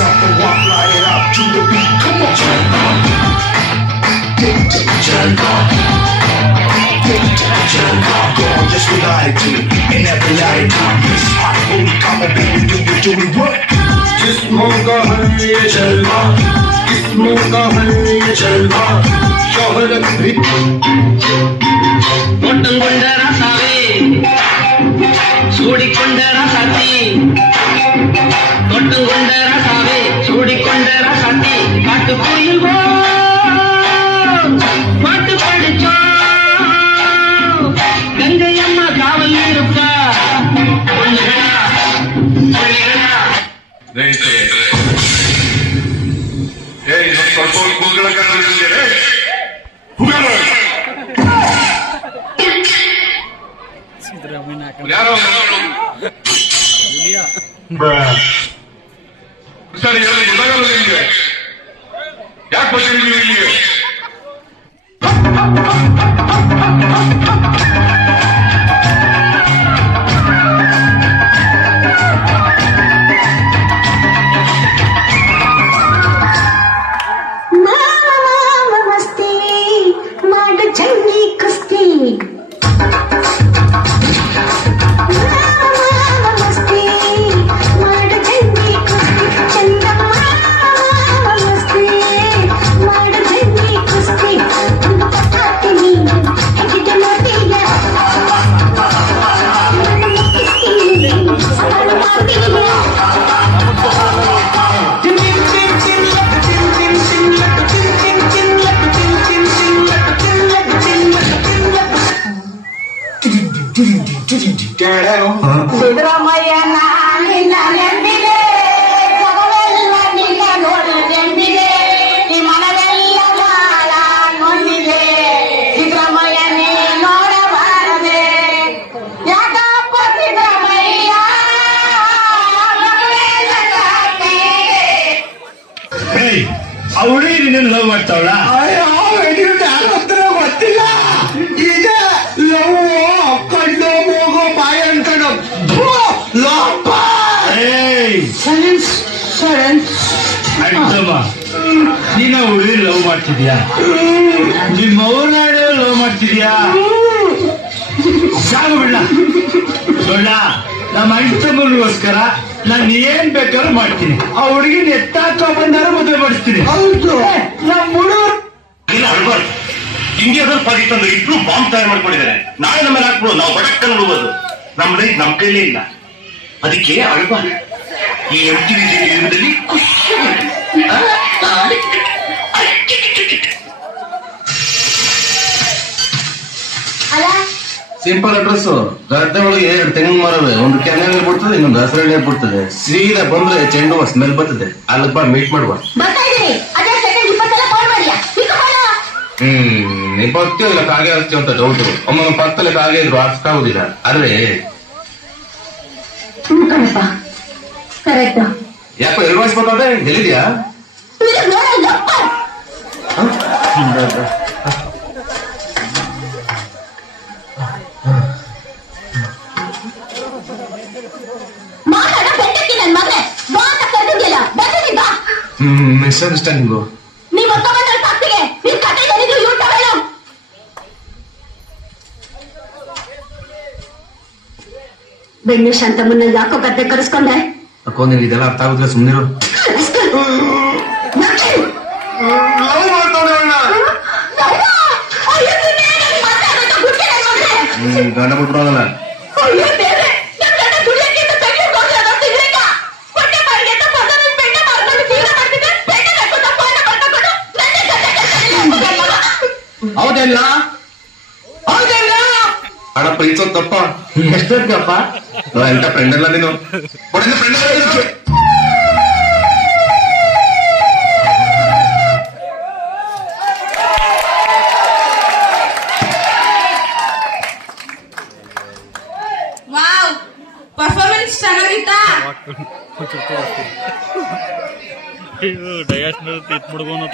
up and walk, light it up to the beat. Come on, turn on. Turn on. Turn on. Go on, just with attitude and every attitude. This hot booty, come on, baby, do it what? जिस्मों का है ये जलवा, जिस्मों का है ये जलवा, शोहरत भी ಒಟ್ಟಂಗೊಂಡ ರಸವೇ ಸೂಡಿಕೊಂಡ ರಸತಿ ಒಟ್ಟಂಗೊಂಡ ರಸವೇ ಸೂಡಿಕೊಂಡ ರಸತಿ ಪಾಟು ಕುಯಿಲ್ವೋ பாட்டு படிச்சோ கங்கையம்மா காவல் இருப்பா ಸರಿ ಯಾಕೆ ಬರ್ತೀವಿ ಇಲ್ಲಿಗೆ ಸಿದ್ದರಾಮಯ್ಯ ನಿನ್ನ ನೆಂದಿದೆ ಜಗವೆಲ್ಲ ನಿನ್ನ ನೋಡು ನೆಂದಿದೆ ಈ ಮನವೆಲ್ಲ ಬಾಳ ನೊಂದಿದೆ ಸಿದ್ದರಾಮಯ್ಯ ನೀ ನೋಡಬಾರದೆ ಯಾಕಪ್ಪ ಸಿದ್ದರಾಮಯ್ಯ ಅವಳಿ ನಿನ್ನ ಲವ್ ಮಾಡ್ತಾವಳ ಗೊತ್ತಿಲ್ಲ ಈಗ ಲವ್ ಕಣ್ಣು ಮೂಗು ಬಾಯಿ ಅನ್ಕೊಂಡು ನೀನ ಹುಡುಗಿ ಲವ್ ಮಾಡ್ತಿದ್ಯಾ ನಿಮ್ಮ ಅವ್ರನಾಡು ಲವ್ ಮಾಡ್ತಿದ್ಯಾ ಸಾಗು ಬಿಡ ನೋಡ ನಮ್ಮ ಅಣ್ತಮ್ಮನಿಗೋಸ್ಕರ ನಾನು ಏನ್ ಬೇಕಾದ್ರೂ ಮಾಡ್ತೀನಿ ಆ ಹುಡುಗಿನ ಎತ್ತಾಕೋ ಬಂದಾರ ಮದುವೆ ಮಾಡಿಸ್ತೀನಿ ಹೌದು ನಮ್ಮ ಹುಡುಗರು ಇಲ್ಲ ಅಳ್ಬಾರ್ದು ಇಂಡಿಯಾದಲ್ಲಿ ಪಾಕಿಸ್ತಾನ ಇಬ್ರು ಬಾಂಬ್ ತಯಾರು ಮಾಡ್ಕೊಂಡಿದ್ದಾರೆ ನಾಳೆ ನಮ್ಮ ಹಾಕ್ಬಿಡು ನಾವು ಬಡಕ್ಕ ನೋಡ್ಬೋದು ನಮ್ದು ನಮ್ ಕೈಲೇ ಇಲ್ಲ ಅದಕ್ಕೆ ಅಳ್ಬಾರ್ದು ಈ MTV ಯುಗದಲ್ಲಿ ಖುಷಿ ಸಿಂಪಲ್ ಅಡ್ರೆಸ್ ಗದ್ದೆ ಒಳಗೆ 2 ತೆಂಗಿನ ಮರವೆ ಒಂದು ಕೆನೆ ನೀರು ಬಿಡ್ತದೆ ಇನ್ನೊಂದು ಹಸಿರು ನೀರು ಬಿಡ್ತದೆ ಸೀದಾ ಬಂದ್ರೆ ಚೆಂಡು ಹೂವ ಸ್ಮೆಲ್ ಬರ್ತದೆ ಅಲ್ಲಿ ಬಾ ಮೀಟ್ ಮಾಡುವ ನೀನ್ ಬರ್ತೀಯ ಇಲ್ಲ ಕಾಗೆ ಹಚ್ತೀವಿ ಅಂತ ಡೌಟ್ ಒಮ್ಮೆ ಪಕ್ಕದಲ್ಲಿ ಕಾಗೆ ಇದ್ರು ಆಡ್ಸ್ಕಾಗುದಿಲ್ಲ ಆದ್ರೆ ಯಾಕೋ ಎರಡು ವರ್ಷ ಬರ್ತದೆ ಎಲ್ಲಿದ್ಯಾ ಮಿಸ್ಅಂಡರ್ಸ್ಟ್ಯಾಂಡಿಂಗು ಬೆಣ್ಣೆ ಶಾಂತಮ್ಮನ್ನ ಯಾಕೋ ಗದ್ದೆ ಕರೆಸ್ಕೊಂಡೆ ಅಕ್ಕೋ ನಿನ್ಗೆ ಇದೆಲ್ಲ ಅರ್ಥ ಆಗುದಿಲ್ಲ ಸುಮ್ಮನಿರು ಗಂಡ ಬಿಟ್ಬಿಡೋದಲ್ಲ ಹೌದಲ್ಲ ಹೌದಲ್ಲ ಹಣ ಪ್ರೀತಿಸೋದ್ ತಪ್ಪ ಎಷ್ಟೊತ್ತಪ್ಪ ಎಂತ ಫ್ರೆಂಡ್ ಅಲ್ಲ ನೀನು ಫ್ರೆಂಡ್ ವಾವ್ ಪರ್ಫಾರ್ಮೆನ್ಸ್ ಚೆನ್ನಾಗಿತ್ತಾ ಡಯಾಸ್ ಮುಡ್ಕೊಂಡು